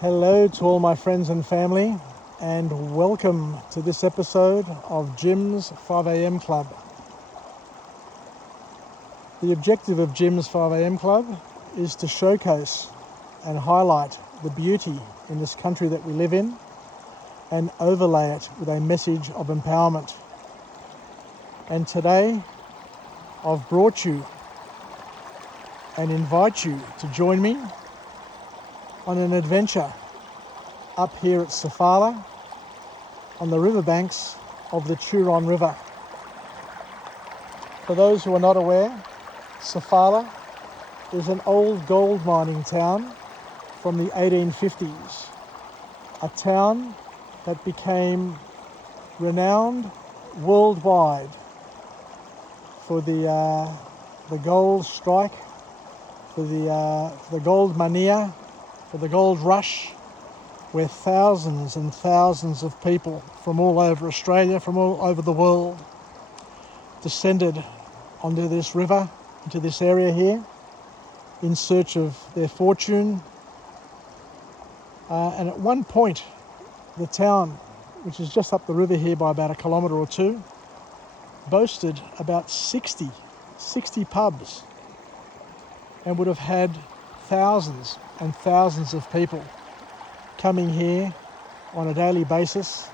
Hello to all my friends and family, and welcome to this episode of Jim's 5am Club. The objective of Jim's 5am Club is to showcase and highlight the beauty in this country that we live in and overlay it with a message of empowerment. And today I've brought you and invite you to join me on an adventure up here at Sofala on the riverbanks of the Turon River. For those who are not aware, Sofala is an old gold mining town from the 1850s, a town that became renowned worldwide for the gold strike, for the gold mania, for the gold rush, where thousands and thousands of people from all over Australia, from all over the world, descended onto this river, into this area here, in search of their fortune. And at one point, the town, which is just up the river here by about a kilometre or two, boasted about 60 pubs and would have had thousands and thousands of people coming here on a daily basis,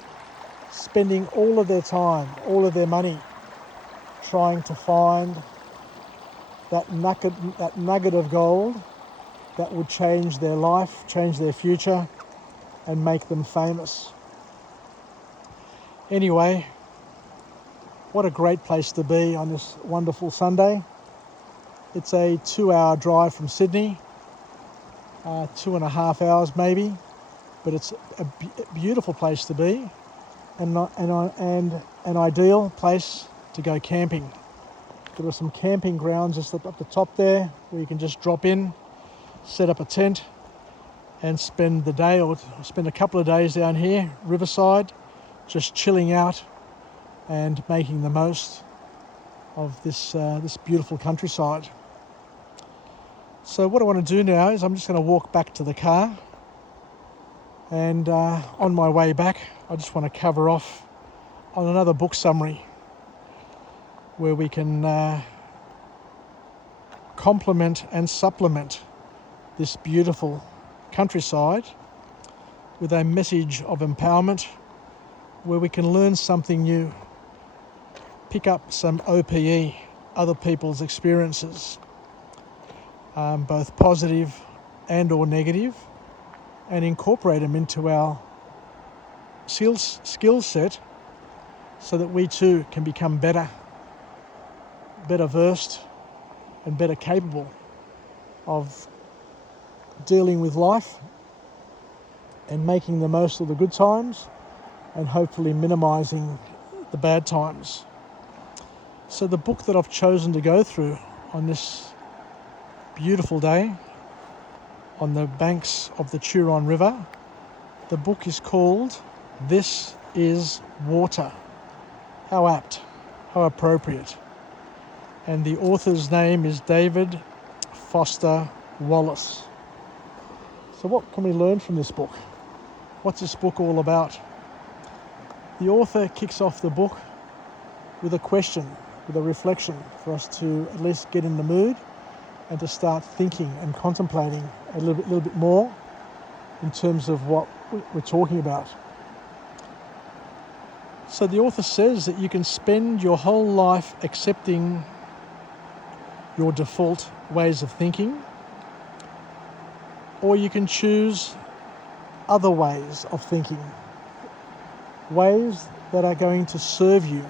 spending all of their time, all of their money, trying to find that nugget of gold that would change their life, change their future, and make them famous. Anyway, what a great place to be on this wonderful Sunday. It's a 2-hour drive from Sydney, 2.5 hours maybe, but it's a beautiful place to be and an ideal place to go camping. There are some camping grounds just up the top there where you can just drop in, set up a tent and spend the day or spend a couple of days down here, riverside, just chilling out and making the most of this beautiful countryside. So what I want to do now is I'm just going to walk back to the car, and on my way back I just want to cover off on another book summary where we can complement and supplement this beautiful countryside with a message of empowerment where we can learn something new, pick up some OPE, other people's experiences, both positive and or negative, and incorporate them into our skill set so that we too can become better versed and better capable of dealing with life and making the most of the good times and hopefully minimising the bad times. So the book that I've chosen to go through on this beautiful day on the banks of the Turon River, the book is called This is Water. How apt, how appropriate. And the author's name is David Foster Wallice. So what can we learn from this book? What's this book all about? The author kicks off the book with a question, with a reflection for us to at least get in the mood and to start thinking and contemplating a little bit more in terms of what we're talking about. So the author says that you can spend your whole life accepting your default ways of thinking, or you can choose other ways of thinking, ways that are going to serve you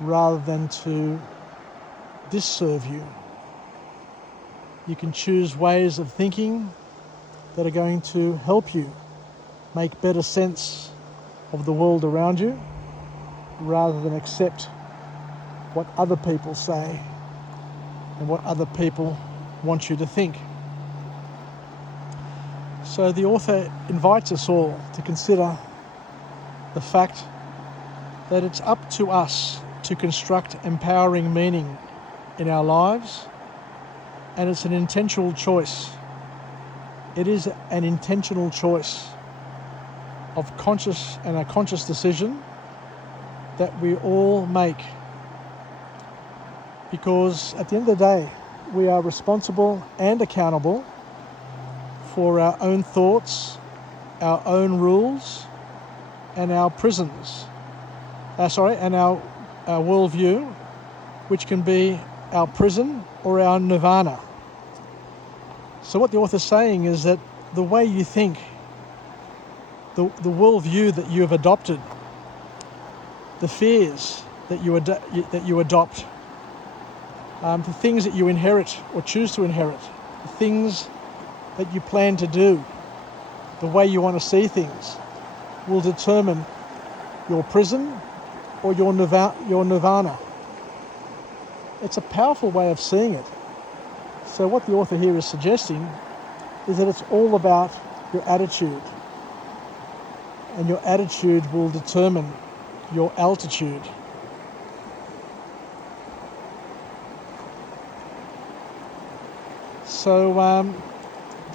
rather than to disserve you. You can choose ways of thinking that are going to help you make better sense of the world around you rather than accept what other people say and what other people want you to think. So the author invites us all to consider the fact that it's up to us to construct empowering meaning in our lives, and it's an intentional choice It is an intentional choice of a conscious decision that we all make. Because at the end of the day, we are responsible and accountable for our own thoughts, our own rules, and our prisons. And our worldview, which can be our prison or our nirvana. So what the author's saying is that the way you think, the worldview that you have adopted, the fears that you adopt, the things that you inherit or choose to inherit, the things that you plan to do, the way you want to see things, will determine your prison or your nirvana. It's a powerful way of seeing it. So what the author here is suggesting is that it's all about your attitude. And your attitude will determine your altitude. So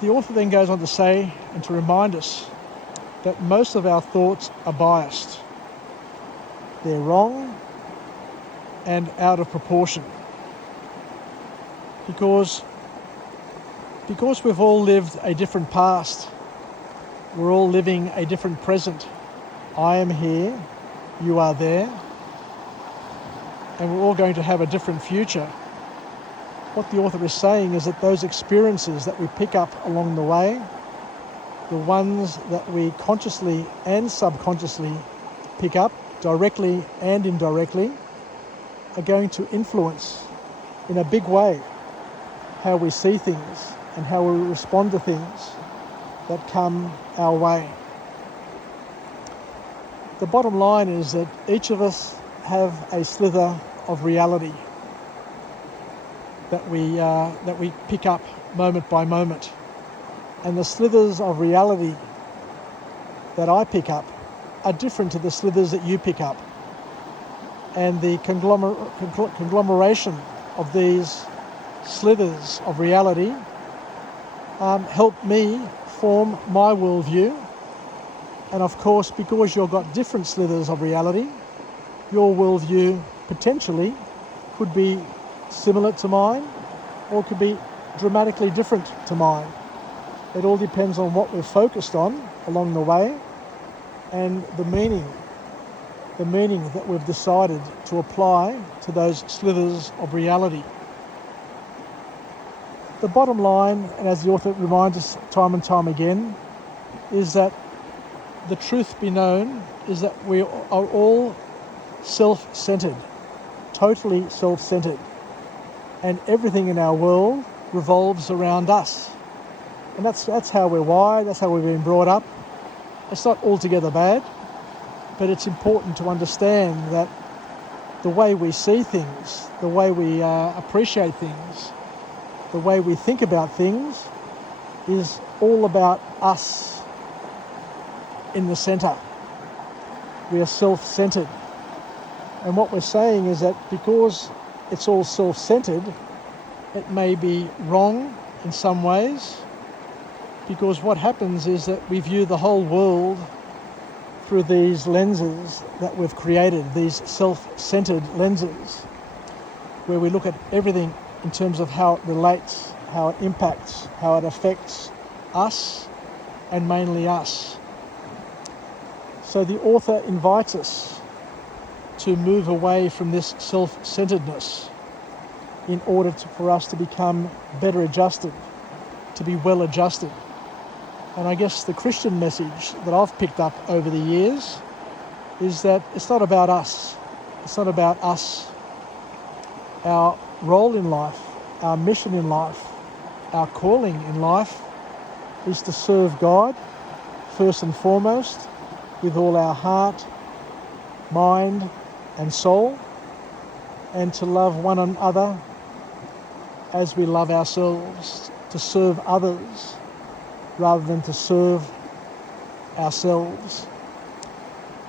the author then goes on to say and to remind us that most of our thoughts are biased. They're wrong and out of proportion. Because we've all lived a different past, we're all living a different present. I am here, you are there, and we're all going to have a different future. What the author is saying is that those experiences that we pick up along the way, the ones that we consciously and subconsciously pick up, directly and indirectly, are going to influence in a big way how we see things and how we respond to things that come our way. The bottom line is that each of us have a slither of reality that we pick up moment by moment. And the slithers of reality that I pick up are different to the slithers that you pick up. And the conglomeration of these slithers of reality help me form my worldview. And of course, because you've got different slithers of reality, your worldview potentially could be similar to mine or could be dramatically different to mine. It all depends on what we're focused on along the way and the meaning that we've decided to apply to those slithers of reality. The bottom line, and as the author reminds us time and time again, is that the truth be known is that we are all self-centered, totally self-centered, and everything in our world revolves around us. And that's how we're wired, that's how we've been brought up. It's not altogether bad, but it's important to understand that the way we see things, the way we appreciate things, the way we think about things is all about us in the centre. We are self-centered. And what we're saying is that because it's all self-centered, it may be wrong in some ways, because what happens is that we view the whole world through these lenses that we've created, these self-centered lenses, where we look at everything in terms of how it relates, how it impacts, how it affects us, and mainly us. So the author invites us to move away from this self-centeredness in order for us to become better adjusted, to be well adjusted. And I guess the Christian message that I've picked up over the years is that it's not about us. It's not about us. Our role in life, our mission in life, our calling in life is to serve God first and foremost with all our heart, mind, and soul, and to love one another as we love ourselves, to serve others rather than to serve ourselves.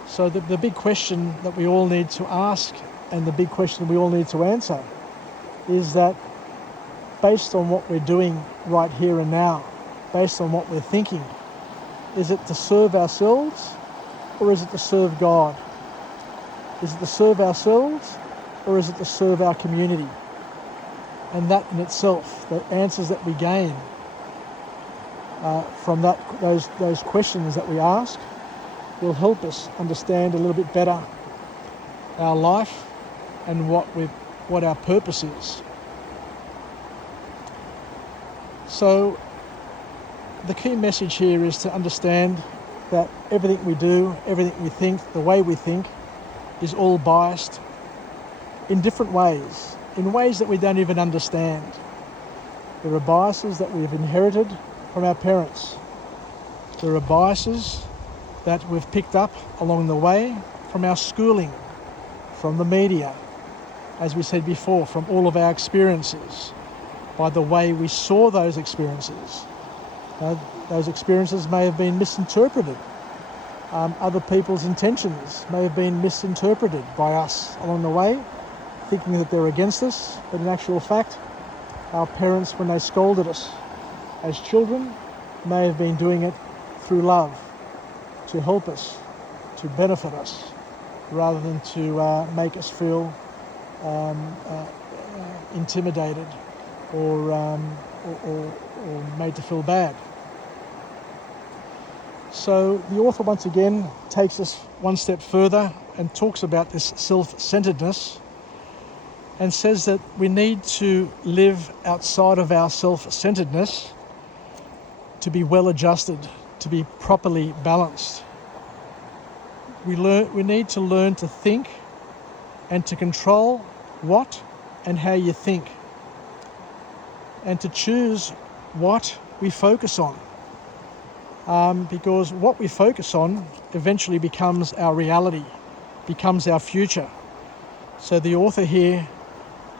So the big question that we all need to ask and the big question we all need to answer is that based on what we're doing right here and now, based on what we're thinking. Is it to serve ourselves, or is it to serve God? Is it to serve ourselves, or is it to serve our community? And that in itself, the answers that we gain from those questions that we ask will help us understand a little bit better our life and what our purpose is. So the key message here is to understand that everything we do, everything we think, the way we think, is all biased in different ways, in ways that we don't even understand. There are biases that we've inherited from our parents. There are biases that we've picked up along the way from our schooling, from the media, as we said before, from all of our experiences, by the way we saw those experiences. Those experiences may have been misinterpreted. Other people's intentions may have been misinterpreted by us along the way, thinking that they're against us, but in actual fact, our parents, when they scolded us as children, may have been doing it through love, to help us, to benefit us, rather than to make us feel intimidated or made to feel bad. So the author once again takes us one step further and talks about this self-centeredness and says that we need to live outside of our self-centeredness to be well adjusted, to be properly balanced. We need to learn to think and to control what and how you think, and to choose what we focus on. Because what we focus on eventually becomes our reality, becomes our future. So the author here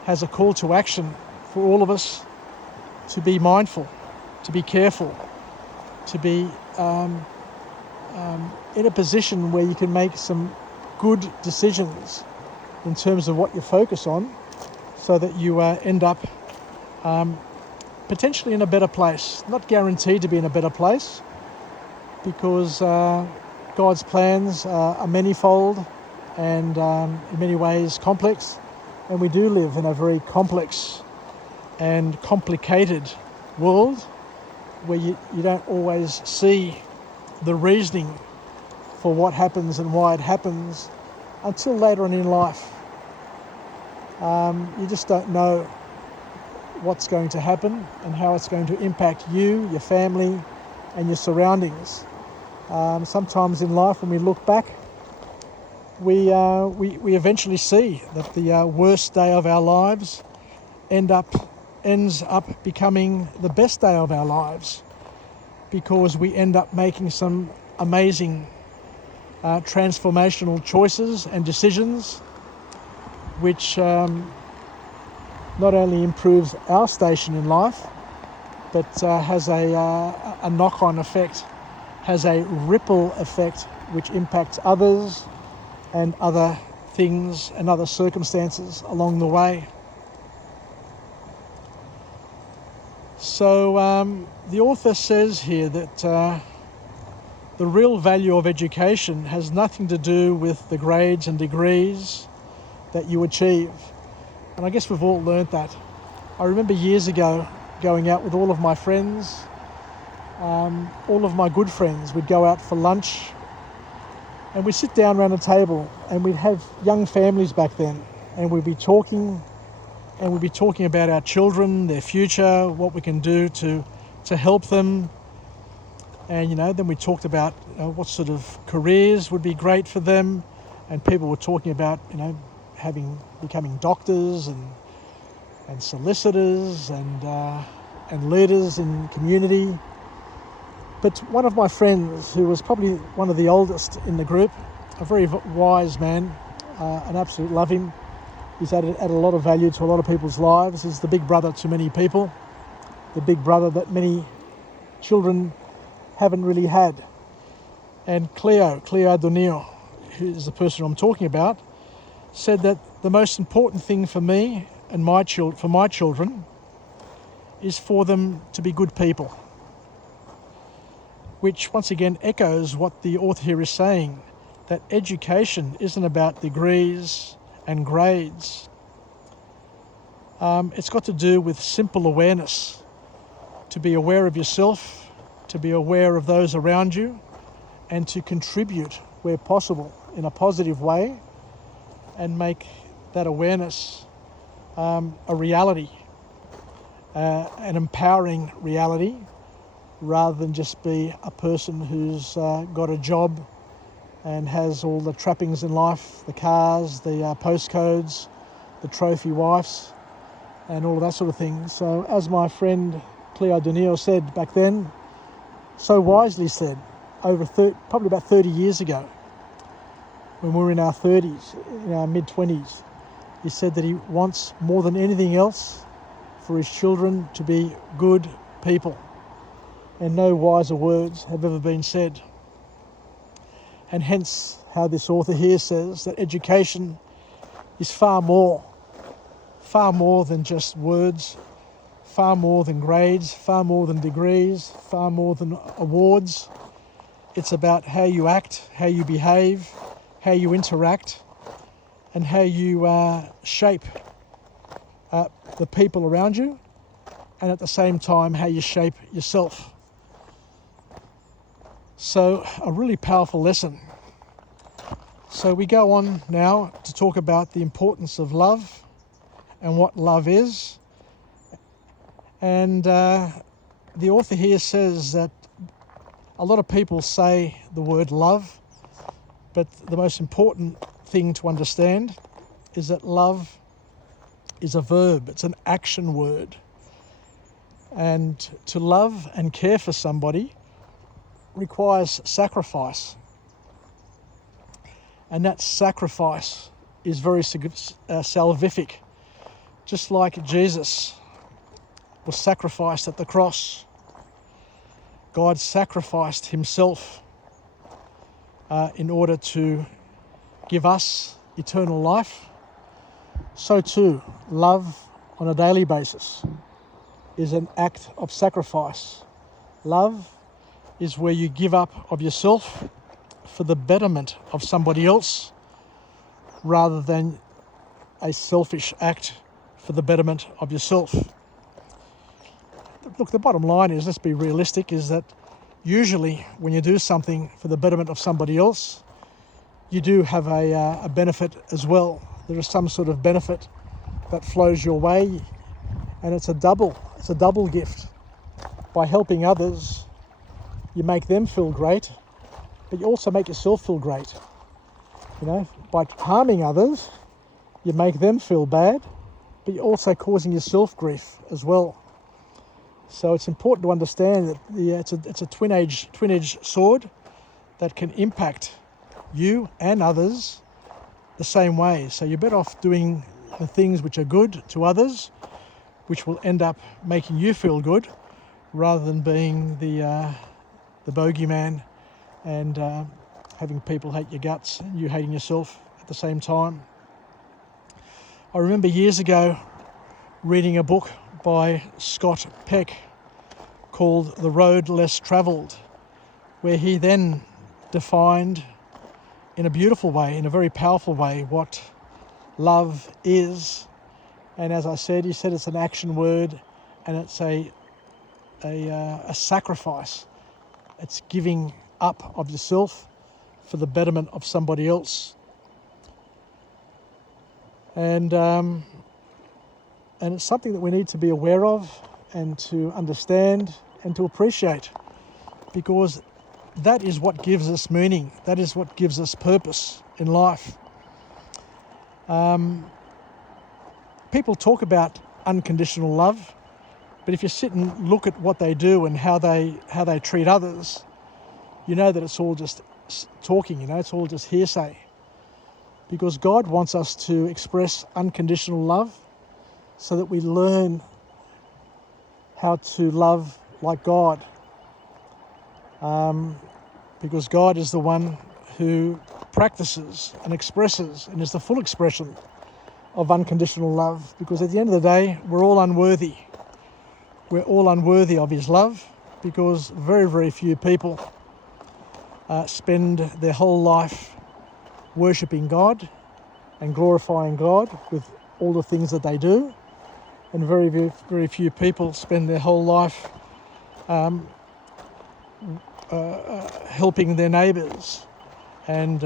has a call to action for all of us to be mindful, to be careful, to be in a position where you can make some good decisions in terms of what you focus on, so that you end up potentially in a better place. Not guaranteed to be in a better place, because God's plans are manifold and in many ways complex, and we do live in a very complex and complicated world where you don't always see the reasoning for what happens and why it happens until later on in life. You just don't know what's going to happen and how it's going to impact you, your family, and your surroundings. Sometimes in life, when we look back, we eventually see that the worst day of our lives ends up becoming the best day of our lives, because we end up making some amazing transformational choices and decisions, which not only improves our station in life, but has a knock-on effect, has a ripple effect which impacts others and other things and other circumstances along the way. So the author says here that the real value of education has nothing to do with the grades and degrees that you achieve. And I guess we've all learnt that. I remember years ago going out with all of my friends, all of my good friends. We'd go out for lunch and we'd sit down around a table, and we'd have young families back then, and we'd be talking about our children, their future, what we can do to help them. And then we talked about what sort of careers would be great for them, and people were talking about becoming doctors and solicitors and leaders in community. But one of my friends, who was probably one of the oldest in the group, a very wise man, and absolutely love him. He's added a lot of value to a lot of people's lives. He's the big brother to many people, the big brother that many children haven't really had. And Cleo Donio, who is the person I'm talking about, said that the most important thing for me and for my children is for them to be good people. which once again echoes what the author here is saying, that education isn't about degrees and grades. It's got to do with simple awareness, to be aware of yourself, to be aware of those around you, and to contribute where possible in a positive way and make that awareness a reality, an empowering reality, rather than just be a person who's got a job and has all the trappings in life, the cars, the postcodes, the trophy wives, and all of that sort of thing. So as my friend Cleo Daniel said back then, so wisely said, probably about 30 years ago, when we were in our 30s, in our mid-20s, he said that he wants more than anything else for his children to be good people. And no wiser words have ever been said. And hence how this author here says that education is far more than just words, far more than grades, far more than degrees, far more than awards. It's about how you act, how you behave, how you interact, and how you shape the people around you, and at the same time how you shape yourself. So a really powerful lesson. So we go on now to talk about the importance of love and what love is. And the author here says that a lot of people say the word love, but the most important thing to understand is that love is a verb, it's an action word. And to love and care for somebody requires sacrifice. And that sacrifice is very salvific. Just like Jesus was sacrificed at the cross, God sacrificed himself in order to give us eternal life. So too, love on a daily basis is an act of sacrifice. Love is where you give up of yourself for the betterment of somebody else, rather than a selfish act for the betterment of yourself. Look, the bottom line is, let's be realistic, is that usually when you do something for the betterment of somebody else, you do have a benefit as well. There is some sort of benefit that flows your way, and it's a double gift. By helping others, you make them feel great, but you also make yourself feel great. You know, by harming others, you make them feel bad, but you're also causing yourself grief as well. So it's important to understand that it's a twin-edged sword that can impact you and others the same way. So you're better off doing the things which are good to others, which will end up making you feel good, rather than being the bogeyman and having people hate your guts and you hating yourself at the same time. I remember years ago reading a book by Scott Peck called The Road Less Travelled, where he then defined in a beautiful way, in a very powerful way, what love is. And as I said, he said it's an action word, and it's a sacrifice. It's giving up of yourself for the betterment of somebody else. And it's something that we need to be aware of and to understand and to appreciate, because that is what gives us meaning. That is what gives us purpose in life. People talk about unconditional love, but if you sit and look at what they do and how they treat others, you know that it's all just talking, it's all just hearsay. Because God wants us to express unconditional love so that we learn how to love like God. Because God is the one who practices and expresses and is the full expression of unconditional love. Because at the end of the day, we're all unworthy. We're all unworthy of his love, because very, very few people spend their whole life worshipping God and glorifying God with all the things that they do. And very, very, very few people spend their whole life helping their neighbours and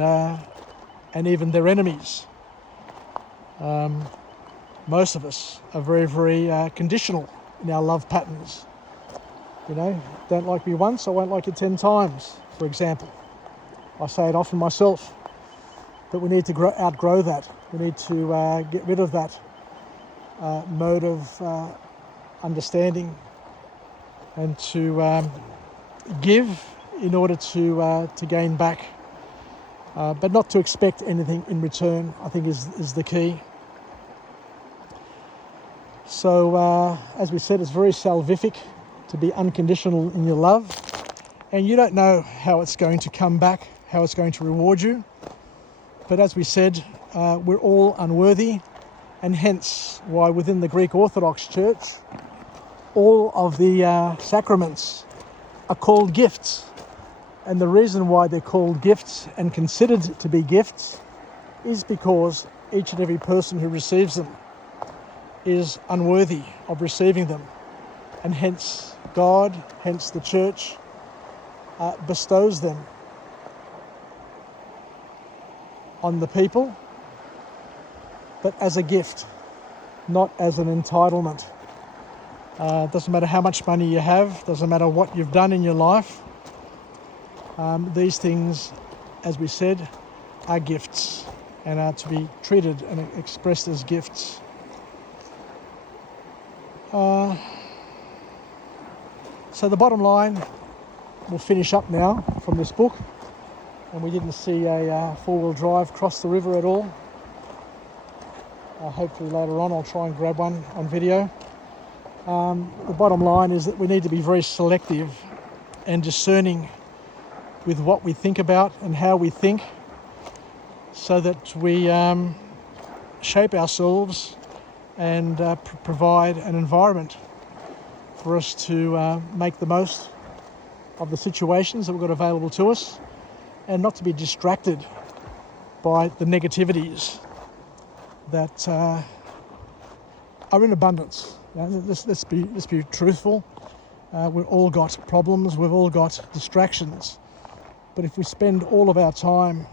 even their enemies. Most of us are very, very conditional in our love patterns. You know, don't like me once, I won't like you 10 times, for example. I say it often myself, but we need to outgrow that. We need to get rid of that mode of understanding and to give in order to gain back, but not to expect anything in return, I think is the key. So as we said, it's very salvific to be unconditional in your love, and you don't know how it's going to come back, how it's going to reward you. But as we said, we're all unworthy, and hence why within the Greek Orthodox Church, all of the sacraments are called gifts. And the reason why they're called gifts and considered to be gifts is because each and every person who receives them is unworthy of receiving them. And hence God, hence the Church, bestows them on the people, but as a gift, not as an entitlement. Doesn't matter how much money you have, doesn't matter what you've done in your life. These things, as we said, are gifts and are to be treated and expressed as gifts. So the bottom line, we'll finish up now from this book, and we didn't see a four-wheel drive cross the river at all. Hopefully later on I'll try and grab one on video. The bottom line is that we need to be very selective and discerning with what we think about and how we think, so that we shape ourselves and provide an environment for us to make the most of the situations that we've got available to us, and not to be distracted by the negativities that are in abundance. Let's be truthful. We've all got problems, we've all got distractions. But if we spend all of our time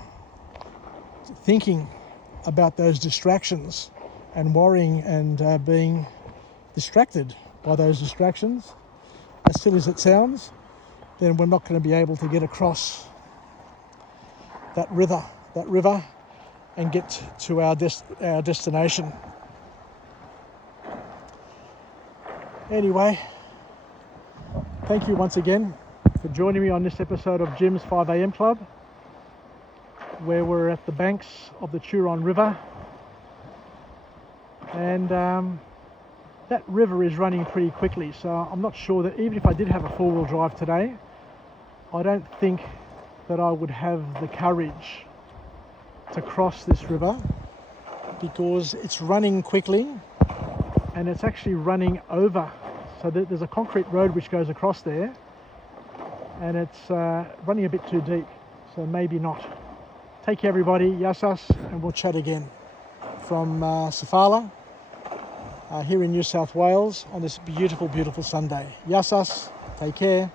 thinking about those distractions and worrying and being distracted by those distractions, as silly as it sounds, then we're not going to be able to get across that river and get to our destination. Anyway, thank you once again for joining me on this episode of Jim's 5am Club, where we're at the banks of the Turon River, and that river is running pretty quickly, so I'm not sure that even if I did have a four-wheel drive today, I don't think that I would have the courage to cross this river, because it's running quickly and it's actually running over. So there's a concrete road which goes across there, and it's running a bit too deep, so maybe not. Take care everybody, Yassas, and we'll chat again from Sofala here in New South Wales on this beautiful, beautiful Sunday. Yassas, take care.